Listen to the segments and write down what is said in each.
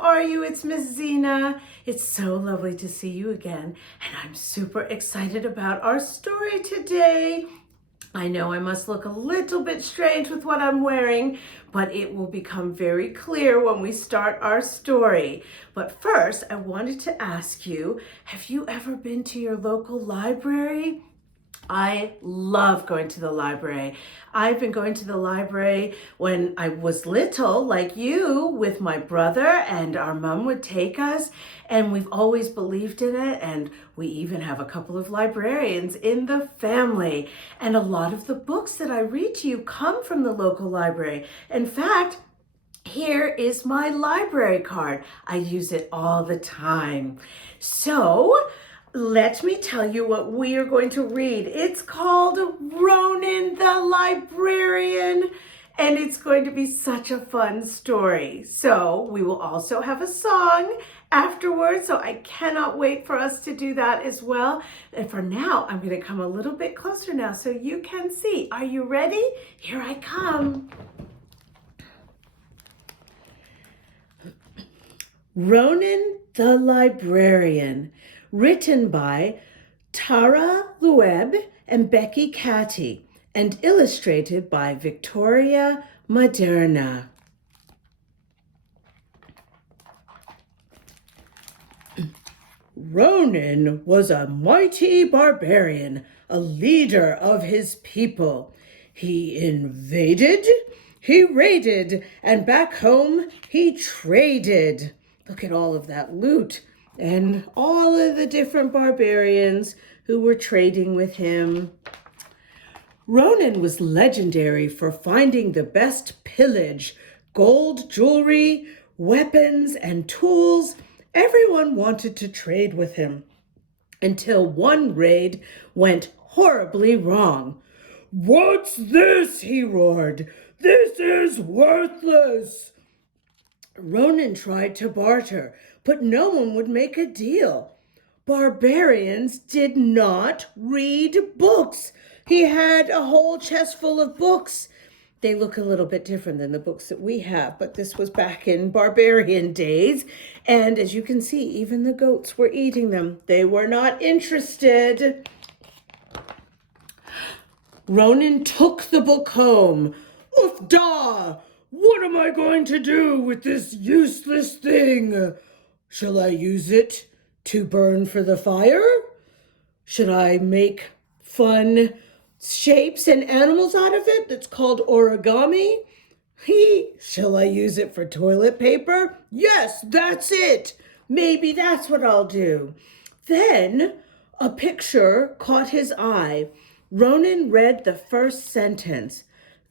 are you? It's Miss Zena. It's so lovely to see you again, and I'm super excited about our story today. I know I must look a little bit strange with what I'm wearing, but it will become very clear when we start our story. But first, I wanted to ask you, have you ever been to your local library? I love going to the library. I've been going to the library when I was little, like you, with my brother, and our mom would take us, and we've always believed in it, and we even have a couple of librarians in the family. And a lot of the books that I read to you come from the local library. In fact, here is my library card. I use it all the time. So, let me tell you what we are going to read. It's called Ronan the Librarian, and it's going to be such a fun story. So we will also have a song afterwards, so I cannot wait for us to do that as well. And for now, I'm going to come a little bit closer now so you can see. Are you ready? Here I come. Ronan the Librarian, written by Tara Luebbe and Becky Cattie, and illustrated by Victoria Maderna. Ronan was a mighty barbarian, a leader of his people. He invaded, he raided, and back home he traded. Look at all of that loot and all of the different barbarians who were trading with him. Ronan was legendary for finding the best pillage, gold jewelry, weapons, and tools. Everyone wanted to trade with him until one raid went horribly wrong. "What's this?" he roared. "This is worthless." Ronan tried to barter, but no one would make a deal. Barbarians did not read books. He had a whole chest full of books. They look a little bit different than the books that we have, but this was back in barbarian days. And as you can see, even the goats were eating them. They were not interested. Ronan took the book home. "Ufda! What am I going to do with this useless thing? Shall I use it to burn for the fire? Should I make fun shapes and animals out of it that's called origami? Shall I use it for toilet paper? Yes, that's it. Maybe that's what I'll do." Then a picture caught his eye. Ronan read the first sentence.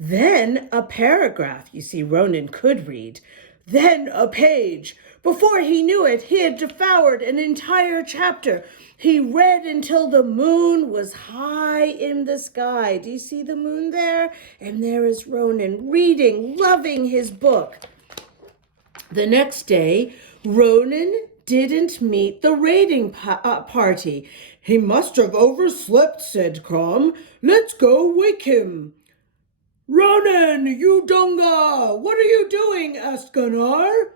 Then a paragraph. You see, Ronan could read. Then a page. Before he knew it, he had devoured an entire chapter. He read until the moon was high in the sky. Do you see the moon there? And there is Ronan reading, loving his book. The next day, Ronan didn't meet the raiding party. "He must have overslept," said Crom. "Let's go wake him." "Ronan, you dunga! What are you doing?" asked Gunnar.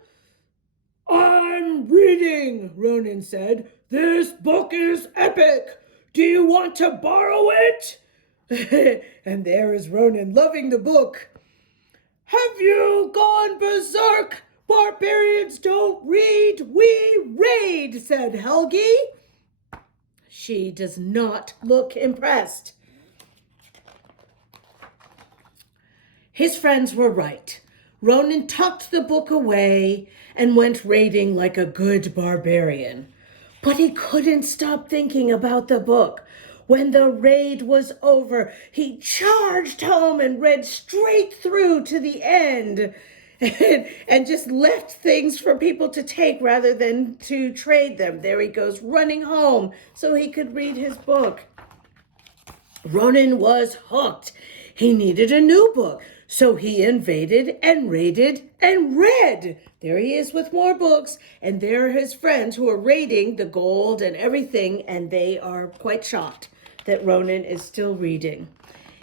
"I'm reading," Ronan said. "This book is epic. Do you want to borrow it?" And there is Ronan loving the book. "Have you gone berserk? Barbarians don't read, we raid," said Helgi. She does not look impressed. His friends were right. Ronan tucked the book away and went raiding like a good barbarian. But he couldn't stop thinking about the book. When the raid was over, he charged home and read straight through to the end and just left things for people to take rather than to trade them. There he goes running home so he could read his book. Ronan was hooked. He needed a new book. So he invaded and raided and read. There he is with more books, and there are his friends who are raiding the gold and everything, and they are quite shocked that Ronan is still reading.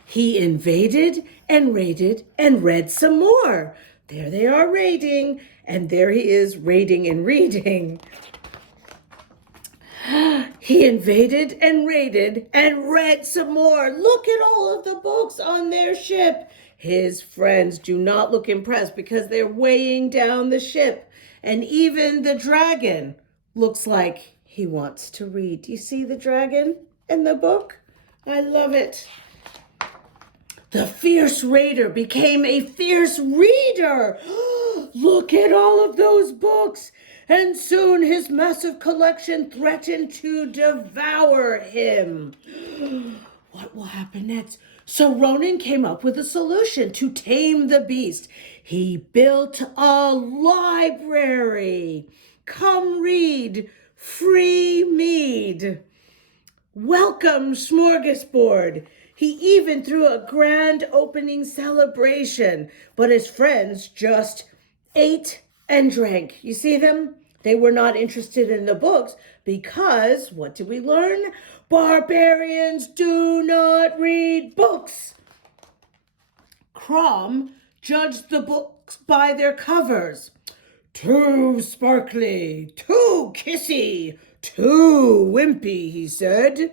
He invaded and raided and read some more. There they are raiding, and there he is raiding and reading. He invaded and raided and read some more. Look at all of the books on their ship. His friends do not look impressed because they're weighing down the ship. And even the dragon looks like he wants to read. Do you see the dragon in the book? I love it. The fierce raider became a fierce reader. Look at all of those books. And soon his massive collection threatened to devour him. What will happen next? So Ronan came up with a solution to tame the beast. He built a library. Come read, free mead. Welcome, smorgasbord. He even threw a grand opening celebration, but his friends just ate and drank. You see them? They were not interested in the books because, what did we learn? Barbarians do not read books. Crom judged the books by their covers. Too sparkly, too kissy, too wimpy, he said.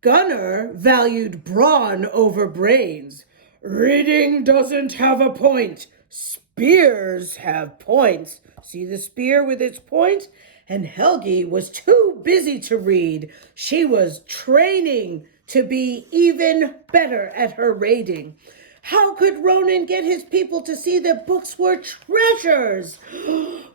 Gunner valued brawn over brains. Reading doesn't have a point. Spears have points. See the spear with its point? And Helgi was too busy to read. She was training to be even better at her raiding. How could Ronan get his people to see that books were treasures?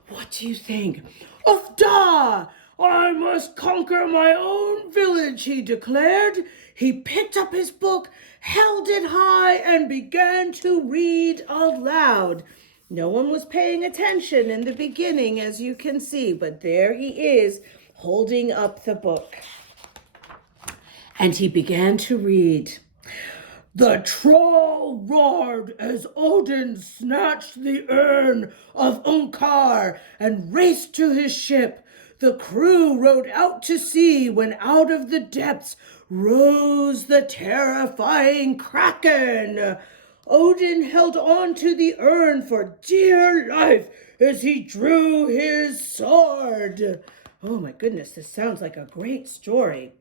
What do you think? Ufda! I must conquer my own village, he declared. He picked up his book, held it high, and began to read aloud. No one was paying attention in the beginning, as you can see, but there he is, holding up the book. And he began to read. The troll roared as Odin snatched the urn of Unkar and raced to his ship. The crew rowed out to sea when out of the depths rose the terrifying kraken. Odin held on to the urn for dear life as he drew his sword. Oh my goodness, this sounds like a great story.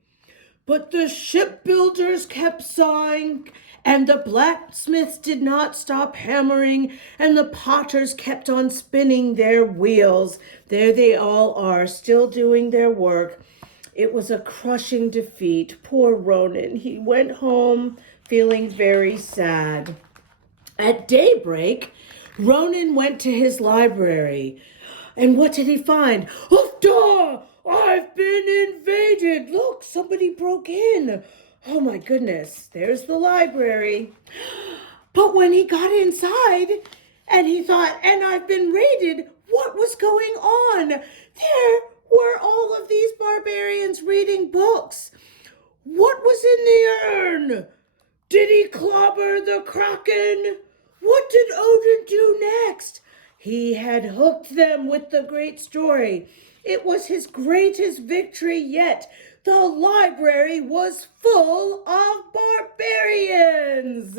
But the shipbuilders kept sawing, and the blacksmiths did not stop hammering, and the potters kept on spinning their wheels. There they all are, still doing their work. It was a crushing defeat. Poor Ronan. He went home feeling very sad. At daybreak, Ronan went to his library. And what did he find? Ufda! I've been invaded. Look, somebody broke in. Oh my goodness, there's the library. But when he got inside and he thought, and I've been raided, what was going on? There were all of these barbarians reading books. What was in the urn? Did he clobber the kraken? What did Odin do next? He had hooked them with the great story. It was his greatest victory yet. The library was full of barbarians.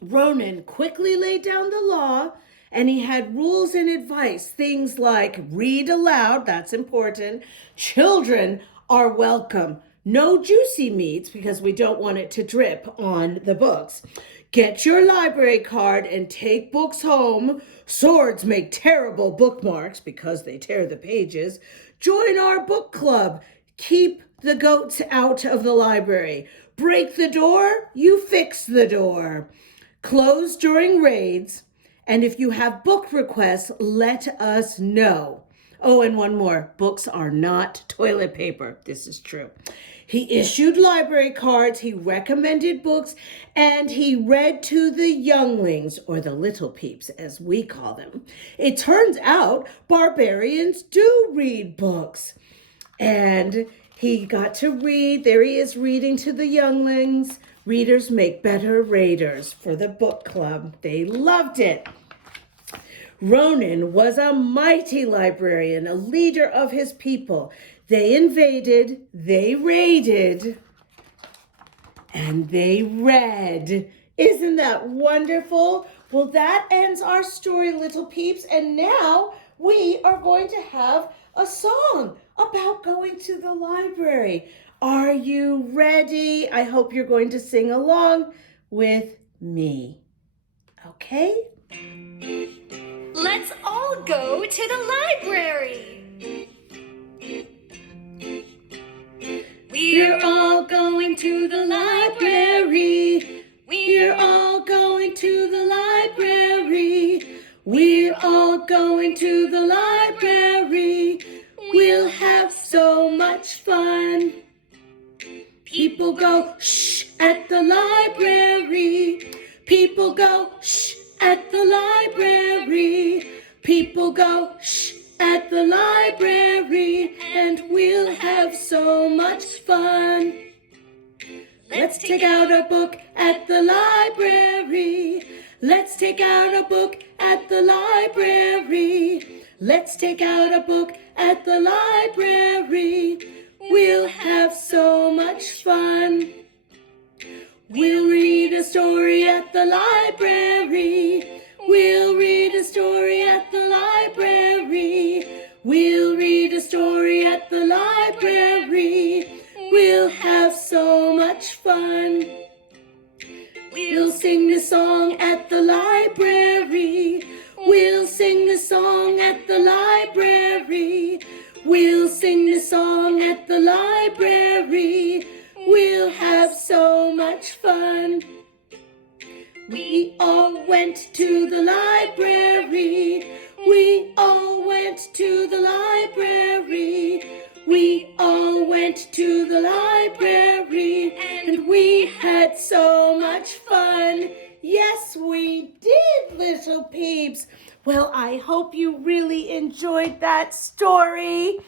Ronan quickly laid down the law, and he had rules and advice. Things like read aloud, that's important. Children are welcome. No juicy meats because we don't want it to drip on the books. Get your library card and take books home. Swords make terrible bookmarks because they tear the pages. Join our book club. Keep the goats out of the library. Break the door, you fix the door. Close during raids. And if you have book requests, let us know. Oh, and one more. Books are not toilet paper. This is true. He issued library cards, he recommended books, and he read to the younglings, or the little peeps, as we call them. It turns out barbarians do read books. And he got to read. There he is reading to the younglings. Readers make better raiders for the book club. They loved it. Ronan was a mighty librarian, a leader of his people. They invaded, they raided, and they read. Isn't that wonderful? Well, that ends our story, little peeps, and now we are going to have a song about going to the library. Are you ready? I hope you're going to sing along with me. Okay? Let's all go to the library. We're all going to the library. We're all going to the library. We're all going to the library. We'll have so much fun. People go shh at the library. People go shh at the library. People go shh at the library, and we'll have so much fun. Let's take out a book at the library. Let's take out a book at the library. Let's take out a book at the library. We'll have so much fun. We'll read a story at the library. We'll read a story at the library. We'll read a story at the library. We'll have so much fun. We'll sing the song at the library. We'll sing the song at the library. We'll sing the song at the library. We'll have so much fun. We all went to the library. We all went to the library. We all went to the library, and we had so much fun. Yes, we did, little peeps. Well, I hope you really enjoyed that story.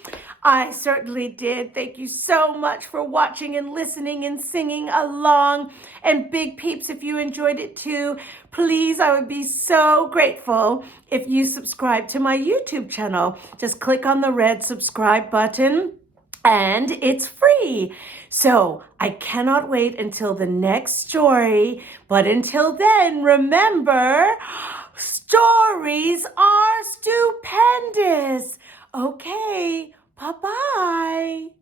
I certainly did. Thank you so much for watching and listening and singing along. And big peeps, if you enjoyed it too, please, I would be so grateful if you subscribe to my YouTube channel. Just click on the red subscribe button and it's free. So I cannot wait until the next story. But until then, remember, stories are stupendous. Okay, bye-bye.